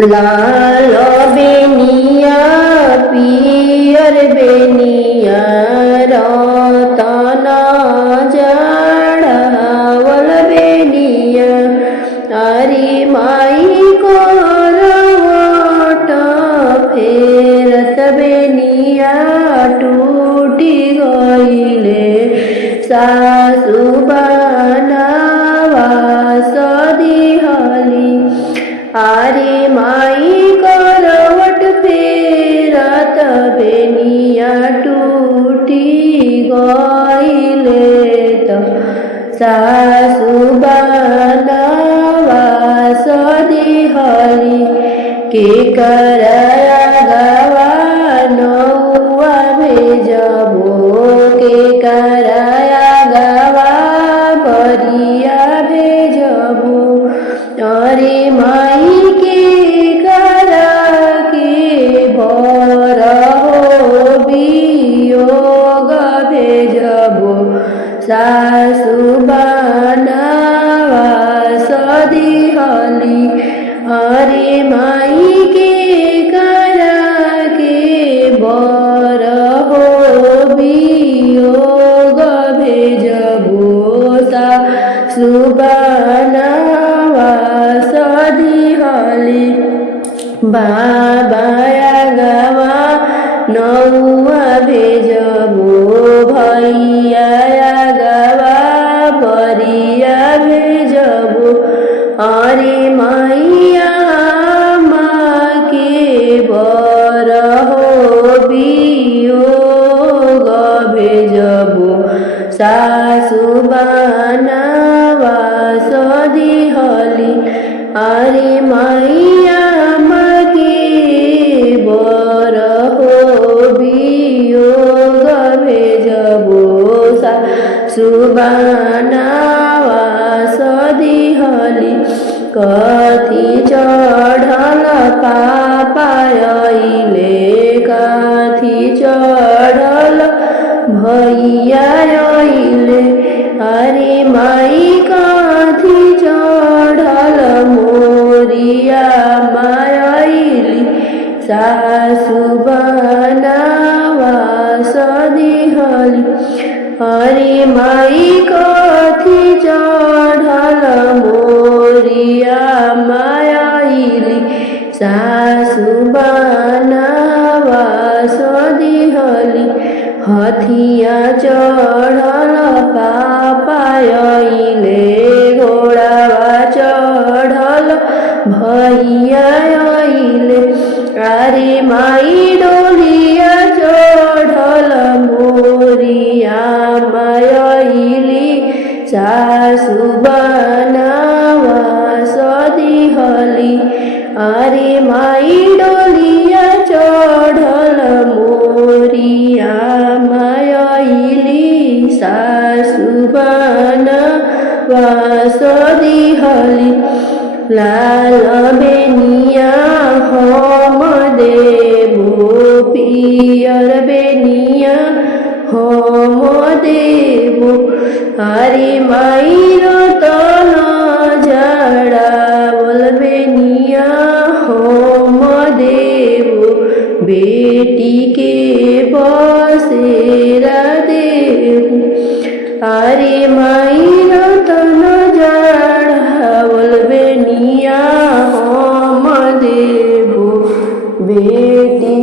लाल बेनिया पियर बेनिया रतन जड़ावल बेनिया अरे माई करवट फेरत बेनिया टूटी गईले सासु बनावा सदिहली आरे माई करवट फेरत बेनिया टूटी गईले त सासु बनावा सदिहली के कराया गवा नौआ भेजबो के कराया गवा बरिया भेजबो अरे माई के करा के बर हो वियोग भेजबो सासु बनावा सदिहली अरे माई के करा के बर हो वियोग भेजबो सासु बनावा सदिहली बाबाया गवा नौआ भेजबो भैया गवा बरिया भेजबो अरे मैया माँ के बर हो वियोग भेजबो सासु बनावा सदिहली अरे मैया माँ के बर हो वियोग भेजबो सासु बनावा सदिहली कथी चढ़ल पापायले कथी चढ़ल भैया अइले अरे माई कथी चढ़ल मोरिया मायली सासु बनावा सदिहली अरे माई कथी चढ़ल मोरिया मायली सासु बनावा सदिहली हथिया चढ़ल पापायले घोड़ावा चढ़ल भैया अइले अरे माई डोलिया चढ़ल मोरिया मायली सासु बनावा सदिहली अरे माई डोलिया चढ़ल मोरिया मायली सासु बनावा सदिहली लाल बेनिया हम देबो पियर बेनिया हम देबो अरे माई रतन जड़ावल बेनिया हम देबो बेटी के बसेरा देबो अरे माई रतन जड़ावल बेनिया हम देबो बेटी